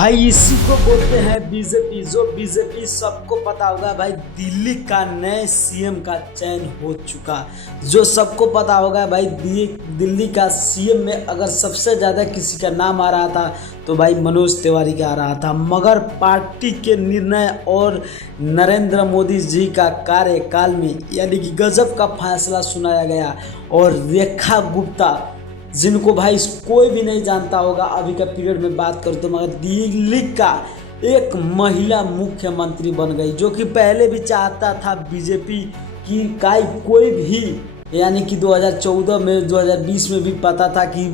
भाई इसी को बोलते हैं बीजेपी। जो बीजेपी सबको पता होगा भाई, दिल्ली का नए सीएम का चयन हो चुका। जो सबको पता होगा भाई, दिल्ली का सीएम में अगर सबसे ज़्यादा किसी का नाम आ रहा था तो भाई मनोज तिवारी का आ रहा था, मगर पार्टी के निर्णय और नरेंद्र मोदी जी का कार्यकाल में यानी कि गजब का फैसला सुनाया गया। और रेखा गुप्ता, जिनको भाई कोई भी नहीं जानता होगा अभी का पीरियड में बात करूँ तो, मगर दिल्ली का एक महिला मुख्यमंत्री बन गई, जो कि पहले भी चाहता था बीजेपी की कोई भी, यानी कि 2014 में 2020 में भी पता था कि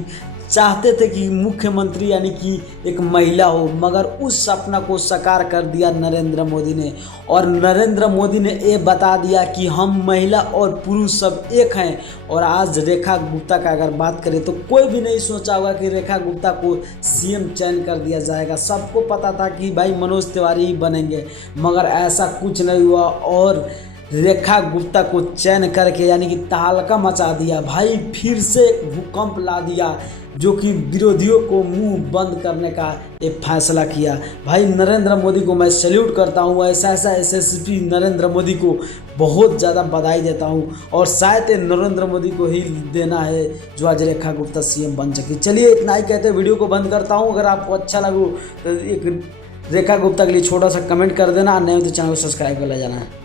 चाहते थे कि मुख्यमंत्री यानी कि एक महिला हो, मगर उस सपना को साकार कर दिया नरेंद्र मोदी ने। और नरेंद्र मोदी ने ये बता दिया कि हम महिला और पुरुष सब एक हैं। और आज रेखा गुप्ता का अगर बात करें तो कोई भी नहीं सोचा होगा कि रेखा गुप्ता को सीएम चयन कर दिया जाएगा। सबको पता था कि भाई मनोज तिवारी ही बनेंगे, मगर ऐसा कुछ नहीं हुआ और रेखा गुप्ता को चयन करके यानी कि तहलका मचा दिया भाई। फिर से भूकंप ला दिया, जो कि विरोधियों को मुंह बंद करने का एक फैसला किया। भाई नरेंद्र मोदी को मैं सैल्यूट करता हूँ, ऐसा एसएसपी नरेंद्र मोदी को बहुत ज़्यादा बधाई देता हूँ। और शायद नरेंद्र मोदी को ही देना है जो आज रेखा गुप्ता सीएम बन सकी। चलिए इतना ही कहते वीडियो को बंद करता हूँ। अगर आपको अच्छा लगे तो एक रेखा गुप्ता के लिए छोटा सा कमेंट कर देना, नहीं तो चैनल को सब्सक्राइब कर ले जाना है।